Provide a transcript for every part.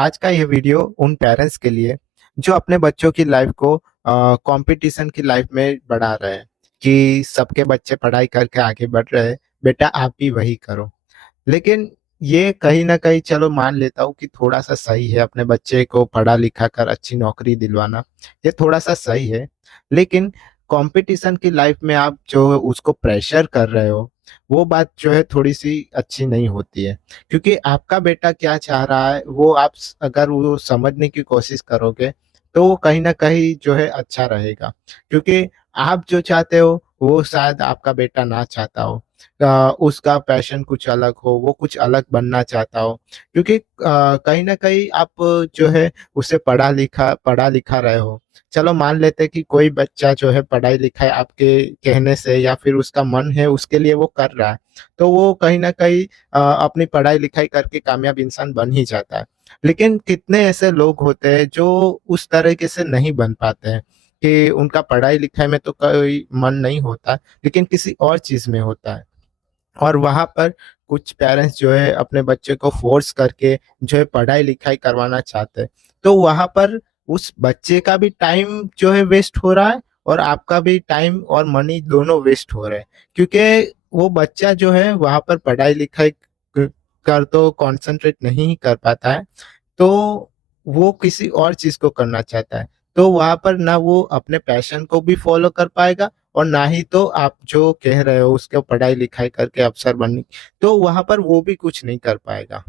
आज का ये वीडियो उन पेरेंट्स के लिए जो अपने बच्चों की लाइफ को कंपटीशन की लाइफ में बढ़ा रहे हैं कि सबके बच्चे पढ़ाई करके आगे बढ़ रहे हैं, बेटा आप भी वही करो। लेकिन ये कहीं न कहीं चलो मान लेता हूँ कि थोड़ा-सा सही है अपने बच्चे को पढ़ा-लिखा कर अच्छी नौकरी दिलवाना, ये थोड़ा-सा सही है। लेकिन कॉम्पिटिशन की लाइफ में आप जो उसको प्रेशर कर रहे हो, वो बात जो है थोड़ी-सी अच्छी नहीं होती है। क्योंकि आपका बेटा क्या चाह रहा है, वो आप स अगर वो समझने की कोशिश करोगे, तो वो कहीं न कहीं जो है अच्छा रहेगा। क्योंकि आप जो चाहते हो, वो शायद आपका बेटा ना चाहता हो। उसका पैशन कुछ अलग हो, वो कुछ अलग बनना चाहता हो। क्योंकि कहीं न कहीं आप जो है उसे पढ़ा-लिखा रहे हो। चलो मान लेते हैं कि कोई बच्चा जो है पढ़ाई-लिखाई आपके कहने से या फिर उसका मन है उसके लिए वो कर रहा है, तो वो कहीं न कहीं अपनी पढ़ाई-लिखाई करके कामयाब इंसान बन ही जाता है। लेकिन कितने ऐसे लोग होते हैं जो उस तरीके से नहीं बन पाते हैं कि उनका पढ़ाई-लिखाई में तो कोई मन नहीं होता, लेकिन किसी और चीज़ में होता है। और वहाँ पर कुछ पेरेंट्स जो है अपने बच्चे को फ़ोर्स करके जो है पढ़ाई-लिखाई करवाना चाहते हैं। तो वहाँ पर उस बच्चे का भी टाइम जो है वेस्ट हो रहा है और आपका भी टाइम और मनी दोनों वेस्ट हो रहे हैं। क्योंकि वो बच्चा जो है वहाँ पर पढ़ाई-लिखाई क कर तो कॉन्संट्रेट नहीं कर पाता है, तो वो किसी और चीज़ को करना चाहता है। तो वहाँ पर ना वो अपने पैशन को भी फ़ॉलो कर पाएगा और ना ही तो आप जो कह रहे हो उसको पढ़ाई-लिखाई करके अफ़सर बनने तो वहाँ पर वो भी कुछ नहीं कर पाएगा।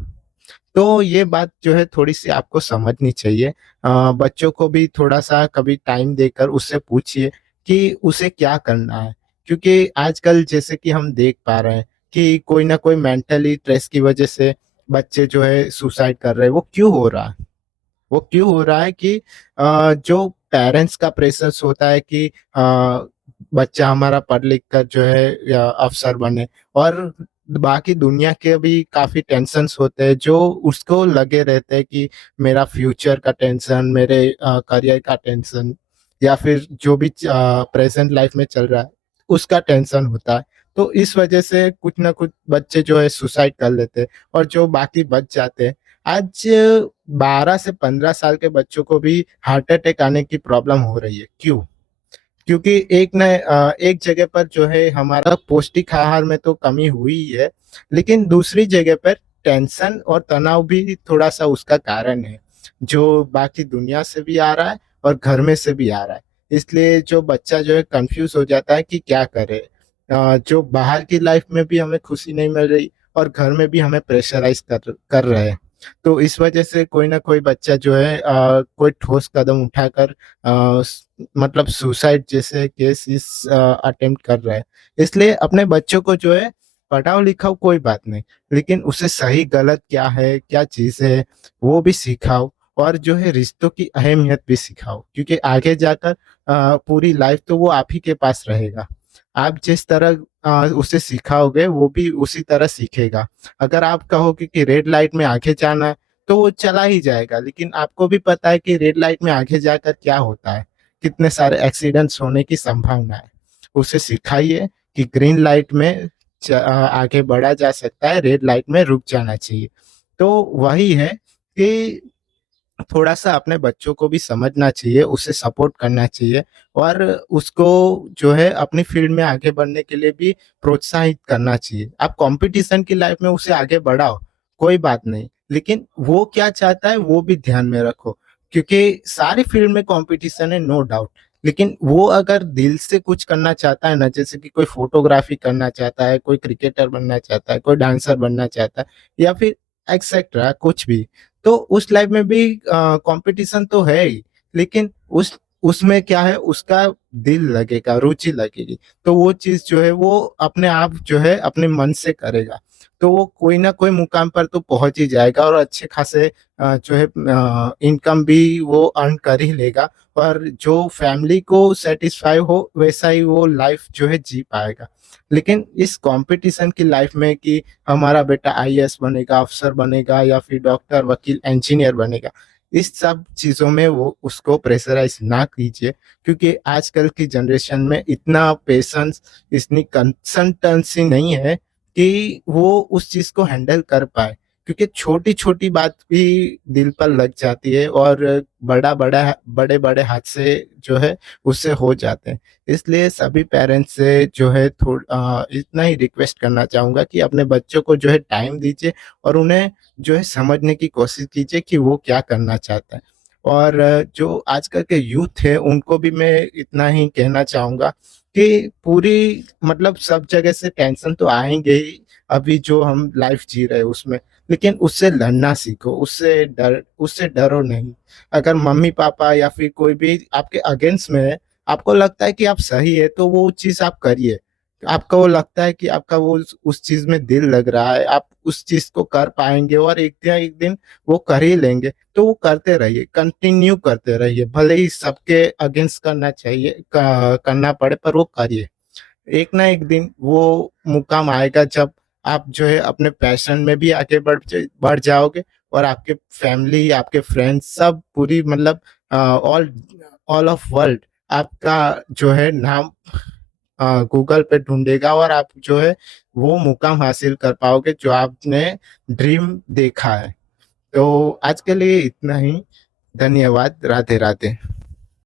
तो ये बात जो है थोड़ी-सी आपको समझनी चाहिए। बच्चों को भी थोड़ा-सा कभी टाइम देकर उससे पूछिए कि उसे क्या करना है। क्योंकि आजकल जैसे कि हम देख पा रहे हैं कि कोई न कोई मेंटली स्ट्रेस की वज़ह से बच्चे जो है सुसाइड कर रहे हैं, वो क्यों हो रहा है? वो क्यों हो रहा है कि जो पेरेंट्स का प्रेशर्स होता है कि बच्चा हमारा पढ़ लिख कर जो है या अफ़सर बने और बाकी दुनिया के भी काफ़ी टेंशन्स होते हैं जो उसको लगे रहते हैं कि मेरा फ्यूचर का टेंशन, मेरे करियर का टेंशन या फिर जो भी प्रेज़ेंट लाइफ़ में चल रहा है, उसका टेंशन होता है। तो इस वज़ह से कुछ न कुछ बच्चे जो है सुसाइड कर लेते हैं और जो बाकी बच जाते हैं आज 12 से 15 साल के बच्चों को भी हार्ट अटैक आने की प्रॉब्लम हो रही है। क्यों? क्योंकि एक जगह पर जो है हमारा पौष्टिक आहार में तो कमी हुई ही है, लेकिन दूसरी जगह पर टेंशन और तनाव भी थोड़ा-सा उसका कारण है, जो बाकी दुनिया से भी आ रहा है और घर में से भी आ रहा है। इसलिए जो बच्चा जो है कन्फ्यूज़ हो जाता है कि क्या करे? जो बाहर की लाइफ़ में भी हमें खुशी नहीं मिल रही और घर में भी हमें प्रेशराइज़ कर कर रहे हैं। तो इस वजह से कोई न कोई बच्चा जो है कोई ठोस कदम उठाकर स मतलब सुसाइड जैसे केसेस अटेम्प्ट कर रहा है। इसलिए अपने बच्चों को जो है पढ़ाओ-लिखाओ कोई बात नहीं, लेकिन उसे सही-गलत क्या है, क्या चीज़ है, वो भी सिखाओ और जो है रिश्तों की अहमियत भी सिखाओ। क्योंकि आगे जाकर पूरी लाइफ़ तो वो आप ही के पास रहेगा। आप जिस तरह उसे सिखाओगे, वो भी उसी तरह सीखेगा। अगर आप कहोगे कि रेड लाइट में आगे जाना है, तो वो चला ही जाएगा, लेकिन आपको भी पता है कि रेड लाइट में आगे जाकर क्या होता है, कितने सारे एक्सीडेंट्स होने की संभावना है। उसे सिखाइए कि ग्रीन लाइट में आगे बढ़ा जा सकता है, रेड लाइट में रुक जाना चाहिए। तो वही है कि थोड़ा-सा अपने बच्चों को भी समझना चाहिए, उसे सपोर्ट करना चाहिए और उसको जो है अपनी फ़ील्ड में आगे बढ़ने के लिए भी प्रोत्साहित करना चाहिए। आप कॉम्पिटिशन की लाइफ़ में उसे आगे बढ़ाओ, कोई बात नहीं, लेकिन वो क्या चाहता है वो भी ध्यान में रखो। क्योंकि सारी फ़ील्ड में कॉम्पिटिशन है नो डाउट, लेकिन वो अगर दिल से कुछ करना चाहता है ना, जैसे कि कोई फ़ोटोग्राफ़ी करना चाहता है, कोई क्रिकेटर बनना चाहता है, कोई डांसर बनना चाहता है या फिर एक्सेट्रा कुछ भी, तो उस लाइफ में भी कॉम्पिटिशन तो है ही, लेकिन उसमें क्या है उसका दिल लगेगा, रुचि लगेगी, तो वो चीज़ जो है वो अपने आप जो है अपने मन से करेगा। तो वो कोई न कोई मुकाम पर तो पहुँच ही जाएगा और अच्छे खासे जो है इनकम भी वो अर्न कर ही लेगा और जो फैमिली को सैटिस्फाई हो वैसा ही वो लाइफ जो है जी पाएगा। लेकिन इस कॉम्पिटिशन की लाइफ में कि हमारा बेटा आईएएस बनेगा, अफ़सर बनेगा या फिर डॉक्टर, वकील, इंजीनियर बनेगा। इस सब चीज़ों में वो उसको प्रेशराइज़ ना कीजिए क्योंकि आजकल की जनरेशन में इतना पेशेंस, इतनी कंसिस्टेंसी नहीं है कि वो उस चीज़ को हैंडल कर पाए। क्योंकि छोटी-छोटी बात भी दिल पर लग जाती है और बड़े-बड़े हादसे जो है उससे हो जाते हैं। इसलिए सभी पेरेंट्स से जो है इतना ही रिक्वेस्ट करना चाहूँगा कि अपने बच्चों को जो है टाइम दीजिए और उन्हें जो है समझने की कोशिश कीजिए कि वो क्या करना चाहता है। और जो आजकल के यूथ है उनको भी मैं इतना ही कहना चाहूँगा कि पूरी मतलब सब जगह से टेंशन तो आएँगे ही, अभी जो हम लाइफ़ जी रहे हैं उसमें, लेकिन उससे लड़ना सीखो, उससे डरो नहीं। अगर मम्मी-पापा या फिर कोई भी आपके अगेंस्ट में है, आपको लगता है कि आप सही है, तो वो चीज़ आप करिए। आपको लगता है कि आपका वो उस चीज़ में दिल लग रहा है, आप उस चीज़ को कर पाएँगे और एक दिन वो कर ही लेंगे, तो वो करते रहिए, कंटिन्यू करते रहिए। भले ही सबके अगेंस्ट करना पड़े पर वो करिए। एक ना एक दिन वो मुकाम आएगा जब आप जो है अपने पैशन में भी आगे बढ़ जाओगे और आपके फैमिली, आपके फ्रेंड्स सब पूरी मतलब ऑल ऑल ऑफ वर्ल्ड आपका जो है नाम गूगल पे ढूँढेगा और आप जो है वो मुकाम हासिल कर पाओगे जो आपने ड्रीम देखा है। तो आज के लिए इतना ही। धन्यवाद। राधे-राधे।